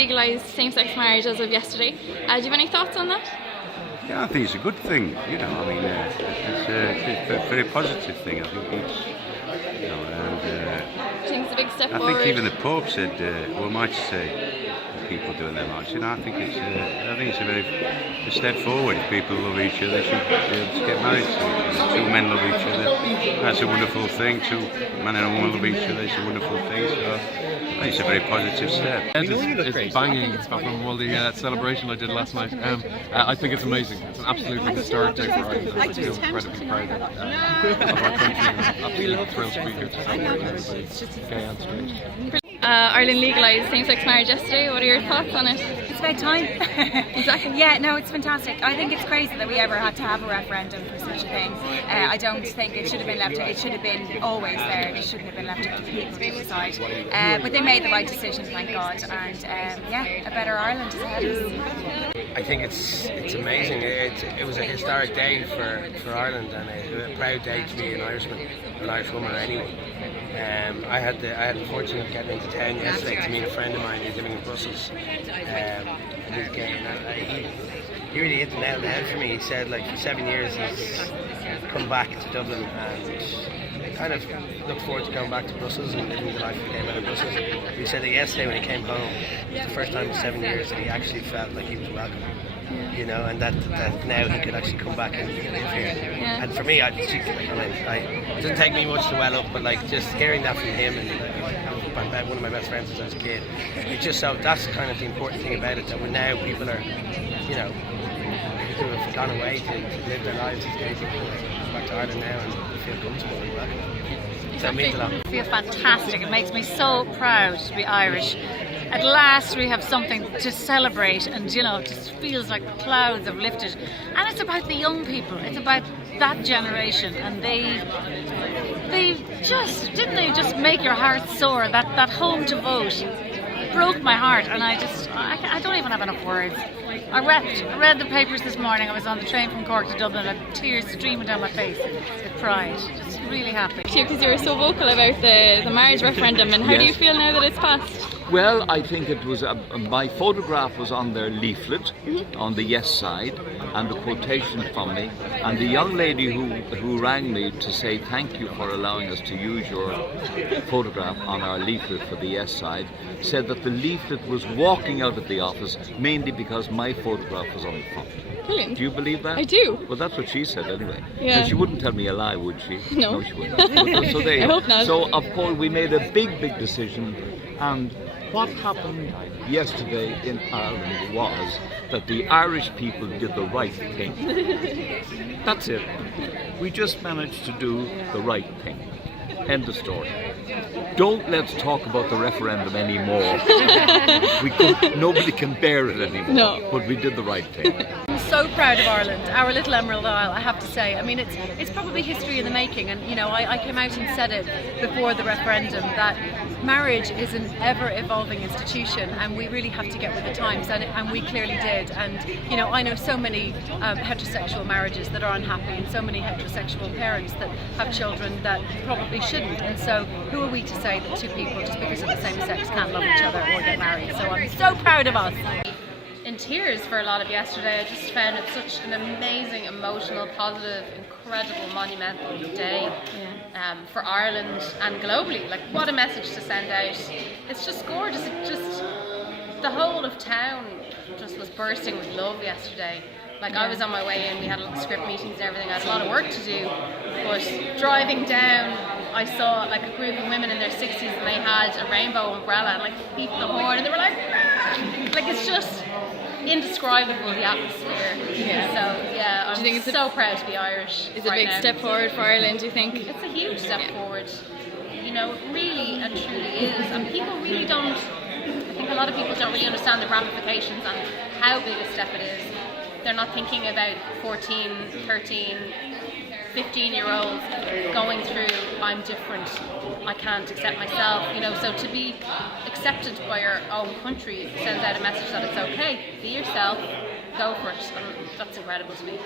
legalised same-sex marriage as of yesterday. Do you have any thoughts on that? Yeah, I think it's a good thing. I mean, it's a very positive thing. I think it's, Do you think it's a big step I forward? think even the Pope said, well, might say people doing their march. I think it's a very a step forward. If people love each other, they should be able to get married to each other. Two men love each other. That's a wonderful thing. Two men and a woman love each other. It's a wonderful thing. So I think it's a very positive step. It's banging from all the celebration I did last night. I think it's amazing. It's an absolutely historic day for Ireland. I feel incredibly proud of our country. And absolutely thrilled to be here to celebrate gay and straight. Ireland legalised same-sex marriage yesterday. What are your thoughts on it? It's about time. Exactly. Yeah, no, it's fantastic. I think it's crazy that we ever had to have a referendum for such a thing. I don't think it should have been left. It should have been always there. It shouldn't have been left up to the people to decide. But they made the right decision, thank God. And yeah, a better Ireland is ahead of us. I think it's amazing. It was a historic day for Ireland and a proud day to be an Irishman, an Irish woman, or anyone. I had the fortune of getting into town yesterday to meet a friend of mine who's living in Brussels. And he's gay, and he really hit the nail on the head for me. He said, like, for 7 years he's come back to Dublin and kind of looked forward to going back to Brussels and living the life he came out of Brussels. He said that yesterday when he came home, it was the first time in 7 years that he actually felt like he was welcome. And that now he could actually come back and live here. Yeah. And for me, it didn't take me much to well up, but like just hearing that from him, and one of my best friends since I was a kid, it just that's kind of the important thing about it, that now people are, people have gone away to live their lives as gay people, back to Ireland now and feel comfortable and welcome. So it means a lot. I feel fantastic. It makes me so proud to be Irish. At last we have something to celebrate, and it just feels like the clouds have lifted. And it's about the young people. It's about that generation, and they just make your heart soar. That home to vote broke my heart, and I don't even have enough words. I read the papers this morning. I was on the train from Cork to Dublin, and tears streaming down my face with pride. Just really happy. Because you were so vocal about the marriage referendum, and how do you feel now that it's passed? Well, I think it was my photograph was on their leaflet on the yes side, and a quotation from me. And the young lady who rang me to say thank you for allowing us to use your photograph on our leaflet for the yes side said that the leaflet was walking out of the office mainly because my photograph was on the front. Brilliant. Do you believe that? I do. Well, that's what she said anyway. Yeah. She wouldn't tell me a lie, would she? No. She wouldn't. So there you I go. hope not. So, of course, we made a big decision, and what happened yesterday in Ireland was that the Irish people did the right thing. That's it. We just managed to do the right thing. End of story. Don't let's talk about the referendum anymore. Nobody can bear it anymore. No. But we did the right thing. I'm so proud of Ireland, our little Emerald Isle, I have to say. I mean, it's probably history in the making, and I came out and said it before the referendum that marriage is an ever-evolving institution, and we really have to get with the times, and we clearly did. And I know so many heterosexual marriages that are unhappy, and so many heterosexual parents that have children that probably shouldn't. And so, who are we to say that two people, just because of the same sex, can't love each other or get married? So I'm so proud of us. In tears for a lot of yesterday. I just found it such an amazing, emotional, positive, incredible, monumental day for Ireland and globally. Like, what a message to send out. It's just gorgeous. The whole of town just was bursting with love yesterday. Like, I was on my way in, we had script meetings and everything. I had a lot of work to do, but driving down, I saw like a group of women in their 60s, and they had a rainbow umbrella and beat the horn, and they were like it's just indescribable, the atmosphere. Yeah. So yeah, I'm so proud to be Irish. Is it a big step forward for Ireland, do you think? It's a huge step forward. It really and truly is, and people really don't. I think a lot of people don't really understand the ramifications and how big a step it is. They're not thinking about 14, 13, 15-year-olds going through, I'm different, I can't accept myself, so to be accepted by your own country sends out a message that it's okay, be yourself, go for it, and that's incredible to me.